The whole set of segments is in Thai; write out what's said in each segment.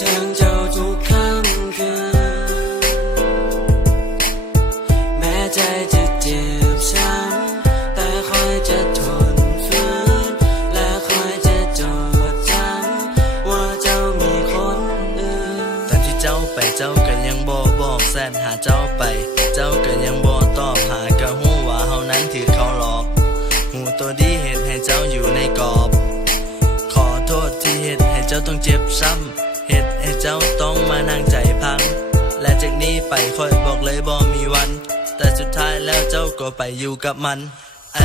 ถึงเจ้าทุกค่ำคืนแม้ใจจะเจ็บช้ำแต่คอยจะทนฝืนและคอยจะจดจำว่าเจ้ามีคนอื่นตอนที่เจ้าไปเจ้าก็ยังบอกแซนหาเจ้าไปเจ้าก็ยังตอบหากะหูว่าเฮานั้นถือเขาหลอกหูตัวดีเหตุให้เจ้าอยู่ในกรอบขอโทษที่เหตุให้เจ้าต้องเจ็บช้ำเหตุให้เจ้าต้องมานั่งใจพังและจากนี้ไปค่อยบอกเลยบ่มีวันแต่สุดท้ายแล้วเจ้าก็ไปอยู่กับมัน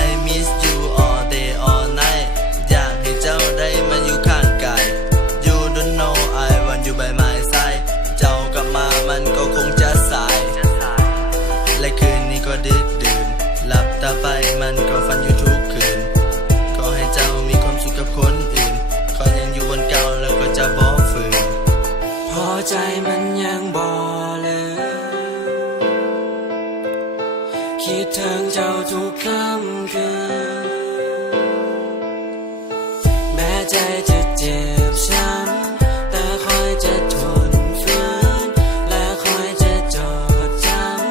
I miss you all day all night อยากให้เจ้าได้มาอยู่ข้างกาย You don't know I want you by my side เจ้ากลับมามันก็คงจะสายและคืนนี้ก็ดึกดื่นหลับตาไปมันก็ฝันอยู่ทุกคืนขอให้เจ้ามีความสุขกับคนอื่นขอยังอยู่บนเก่าแล้วก็จะบ่ฝืนพอใจมันยังบ่ลืมคิดถึงเจ้าทุกค่ำคืนแม้ใจจะเจ็บช้ำแต่คอยจะทนฝืนและคอยจะจดจ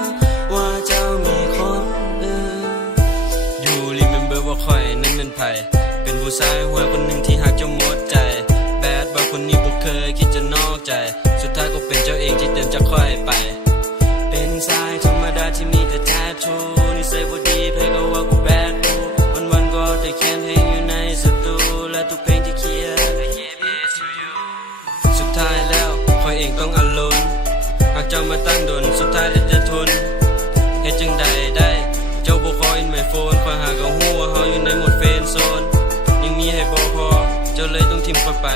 ำว่าเจ้ามีคนอื่น You remember ว่าค่อยนั้นเป็นไผเป็นผู้ชายหัวคนหนึ่งที่หักเจ้าหมดใจแบดบ่คนนี้บ่เคยคิดจะนอกใจสุดท้ายก็เป็นเจ้าเองที่เดินจากค่อยไปเป็นชายธรรมดาที่มีแต่แททูนิสัยบ่ดีเพลงก็ว่ากูแบดบูวันๆก็ได้เขียนเพลงอยู่ในสตูและทุกเพลงที่เขียนสุดท้ายแล้วค่อยเองต้องอโลนหากเจ้ามาตั้งโดนสุดท้ายได้แต่ทนเฮ็ดจังใดได้เจ้าบ่คอย in my phone คอยหาก็ฮู้ว่าเฮาอยู่ในโหมดเฟรนด์โซนยังมีให้บ่พอเจ้าเลยต้องทิ่มค่อยไป